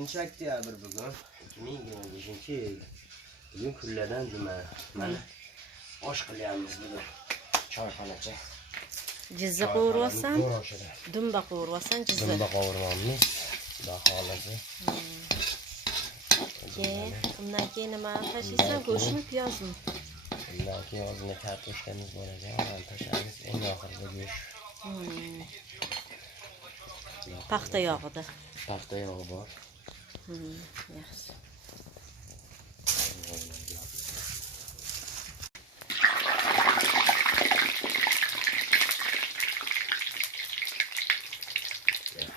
Inşaat ya bir bugün. 2025 bugün kunlardan cuma. Mana osh qilyapmiz bugun. Choyxonacha. Jizza qo'yursan, dumba qo'yursan, jizza. Dumba qovuramiz. Xudo xolasi. Keyin undan keyin nima tashlaysan? Go'shtmi, piyozmi? Undan keyin ozgina kartoshkamiz bor ekan, uni tashlaymiz. Eng oxirida go'sht. Paxta yog'ida. Paxta yog'i bor. Yaxshi.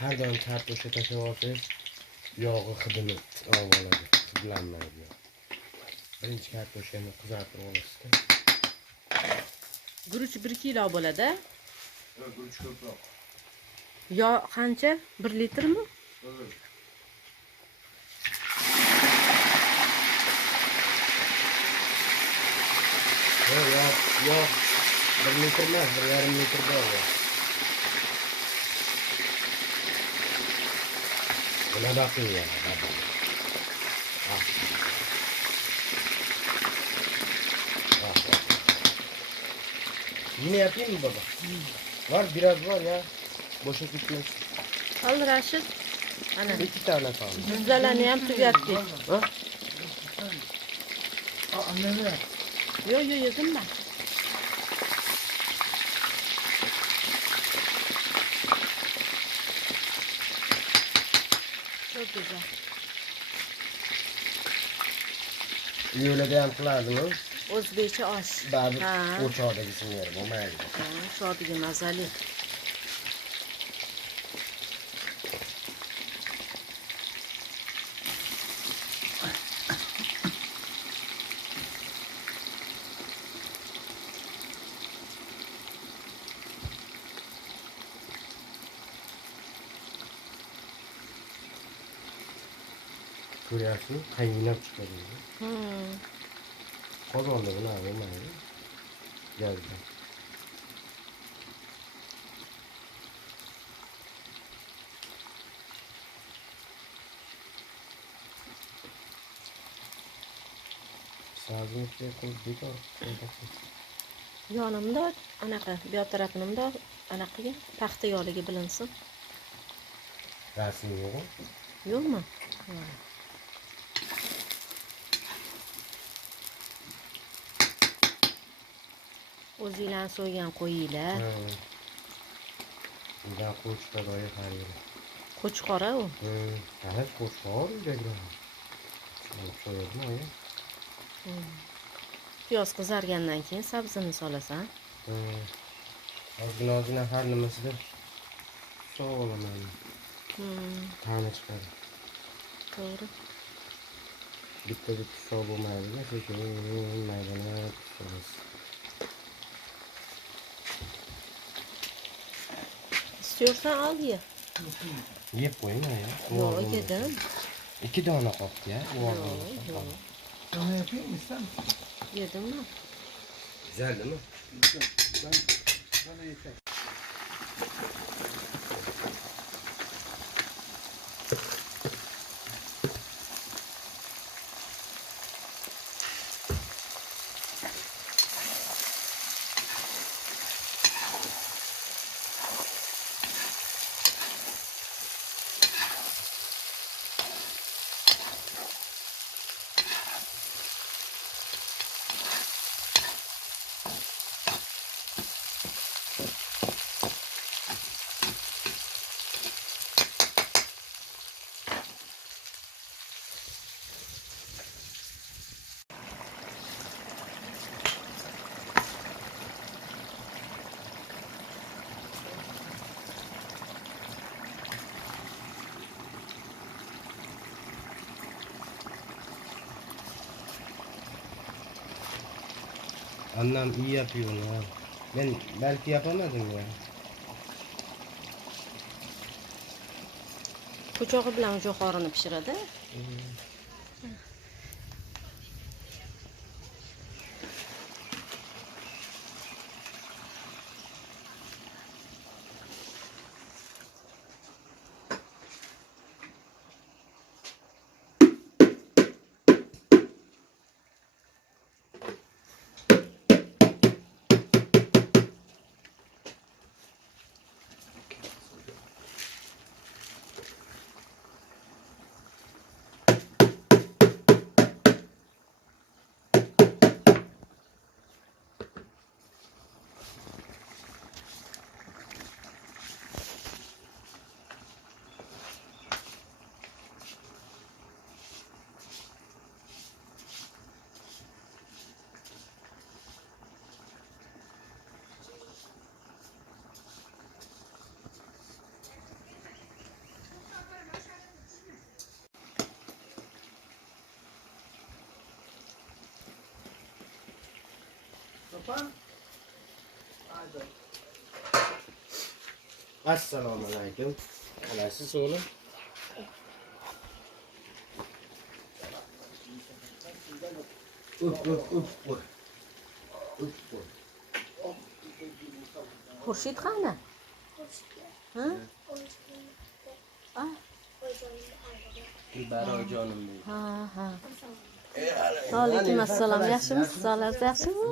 Har doim kartoshka tashlab olsangiz, yog'i hidini olib oladi, hidlanmaydi. Birinchi kartoshkani qizartirib olasizda. Guruch 1 kilo bo'ladi. Guruch ko'proq. Yog' qancha? 1 litrmi? Yo'q, 1 litr emas, 1,5 litr bor. Buna bakın ya. Yine yapayım mı baba? Var, biraz var ya. Boşa gitmez. Al Raşit. Ana. 2 tane kaldı. Cüzdalarni ham tugatdik. Ha? Anneme. Yo yedim ben. Çok güzel. Öyle de yaptılardınız. O'zbekcha osh. Bazı o'choqdagi isimlari bo'lmaydi. Ha, shodiga mazali. Ko'ryapsizmi? Qaynab chiqadi. Qozonda bunaqa bo'lmaydi. Gazda. Sazini qo'yib bekor qo'yasiz. Yonimda anaqa, bu yoq tarafimda anaqaga paxta yog'ligi bilinsin. Rasmi yo'q. Yo'qmi? O'zinglar so'ygan qo'yinglar. Bundan qo'chqor oyi xarid. Qo'chqora u. Qanaqa qo'chqor uydagilar. So'yadimi oyi? Piyoz qizargandan keyin sabzini solasan. Ozgina har nimasida sog' olaman. Ta'mi chiqadi. To'g'ri. Bitta sog' bo'lmaydi, sekin maydonlab pishiramiz. İstiyorsan al ye. Yeb qo'ying ya. Yo'q, yedim. 2 dona qopdi ya. Yo'q. Sana yapayım mı, ister misin? Yedim mi? Güzel değil mi? Ben bana yeter. Annem iyi yapıyor onu ha. Ben belki yapamadım ya. Po'chog'i bilan jo'xorini pishiradi. Kapan. Haydi. Assalomu alaykum. Qalaysiz o'g'lim? Xurshid qani? Ha? Ah, Dilbarojonim bu. ha, ha. Alaykum assalom. Yaxshimisiz? Sog'ligingiz yaxshimi?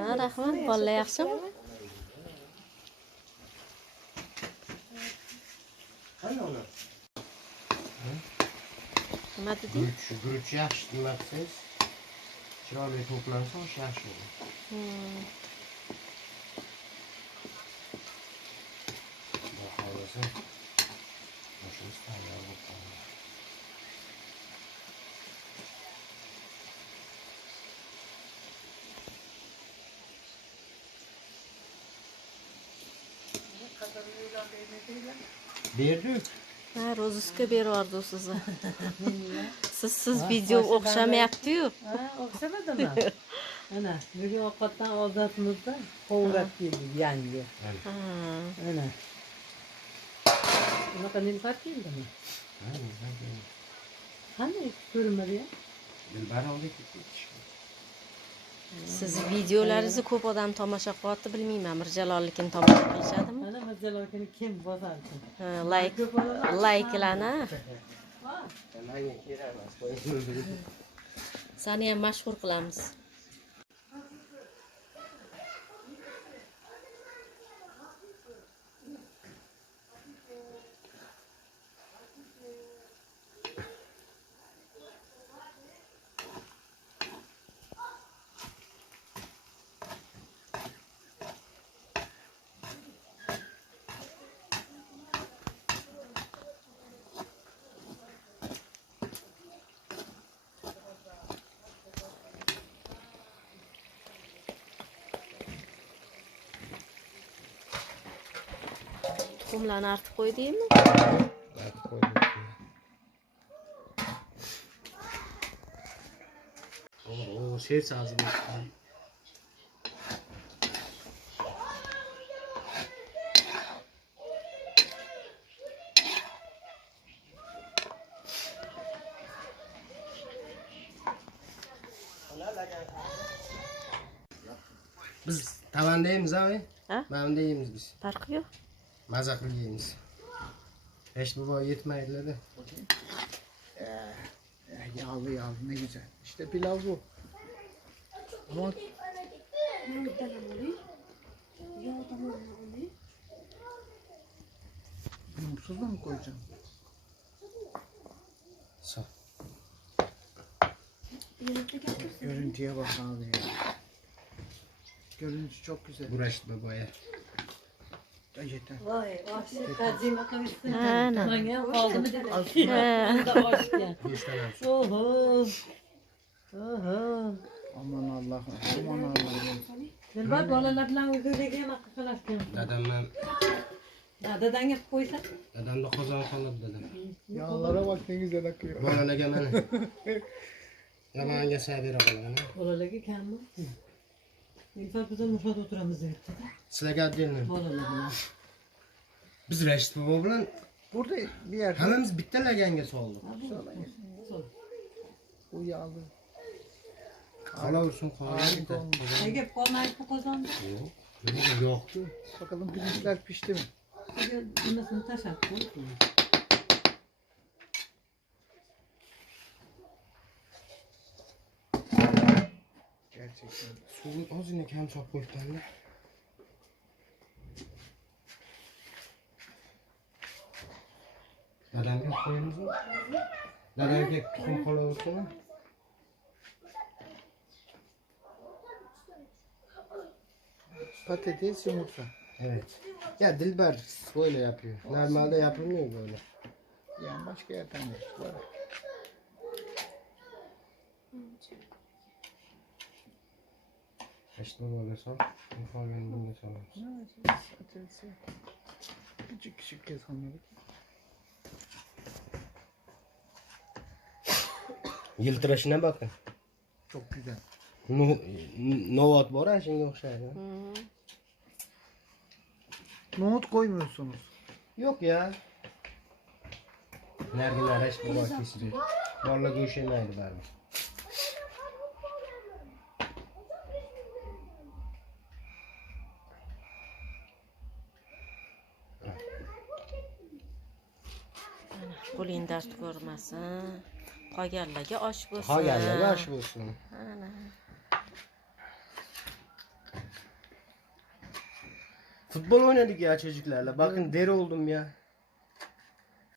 Ha, rahmat. Bolalar yaxshimi? Qani ona? Nima deding? Guruch yaxshi demabsiz. Chiroyli to'plansa o'sha yaxshi bo'ladi. Xudo xohlasa, o'shamiz tayyor bo'lib qoladi. Berdik. Ha, ro'zizga beryordi sizni. Siz video o'xshamayapti-yu. Ha, o'xshamadimi? Ana, bugun ovqatdan oldimizda qo'ng'irab keldik yangi. Ha. Ana. Unaqa nilufar keldimi? Qanday ko'rinmadi? Dilbar oldi ketdi. Siz videolaringizni ko'p odam tomosha qilyapti, bilmayman. Mirjalolnikini tomosha qilishadimi? Ana Mirjalolkani kim bosardi? Ha, layklarni. Menga kerak emas, qo'ying. Seni ham mashhur qilamiz. Tuxumlarni artib qo'ydingmi? Aytib qo'ydik. O, ses ağzına. Biz tavanda yeymiz abi. Ha? Tavanda yeymiz biz. Farqi yo'q. Mazaqli yeymiz. Beş baba yetmeydiler de. Yağlı yağlı ne güzel. İşte pilav bu. Ama yumsuz da mı koyacağım? Sağ. Görüntüye bak abi ya. Görüntü çok güzel. Uğraştı babaya. Da yeter. Voy, oshni tarjima qilishsin. Ana. Menga qoldimi dedi. Ha. Unda oshgan. Beş tane almış. Oho. Oho. Aman Allah'ım. Aman Allah'ım. Dilbar bolalar bilan o'zingizga ham aqlashgan. Dadamdan, Dadangga qo'ysa. dadam da qozon qolib dedim. Yağlara bak ne güzel akıyor. Bolalarga mana. Yomoniga sabira qolgan. Bolalarga kammi? Nilufar biz mushada o'tiramiz debdi. Sizlarga отдельно. Bolalar bilan. Biz Rashid bobo bilan Burada bir yer. hammamiz bitta laganga soldik. Bu yağlı. Qolaversin, Harika qolaversin. olmuş. Nega qolmaydi bu qozonda? Yo'q, nega yo'qdi? Bakalım pirinçler pişti mi? Nimasini tashlab qo'y. Gerçekten. Suvni ozgina kam solib qo'yibman-da. Dadamga qo'yamizmi? Dadamga tuxum qolaversinmi? Patates, yumurta. Evet. Ya Dilber böyle yapıyor. Normalde yapılmıyor böyle. Yani başka yerden var. İşte böyle son. Ufak bunu da çalarız. Patatesi. Küçük küçük kez onları. Yıltıraşına bakın. Çok güzel. Novat bor ha, shunga o'xshaydi. Nohut koymuyorsunuz. Yo'q ya. Nargilar ish bor kesib. Bola go'sht yemaydi baribir. Qo'ling dard ko'rmasin. Qolganlarga osh bo'lsin. Qolganlarga osh bo'lsin. Ana. Futbol oynadık ya çocuklarla. Bakın deri oldum ya.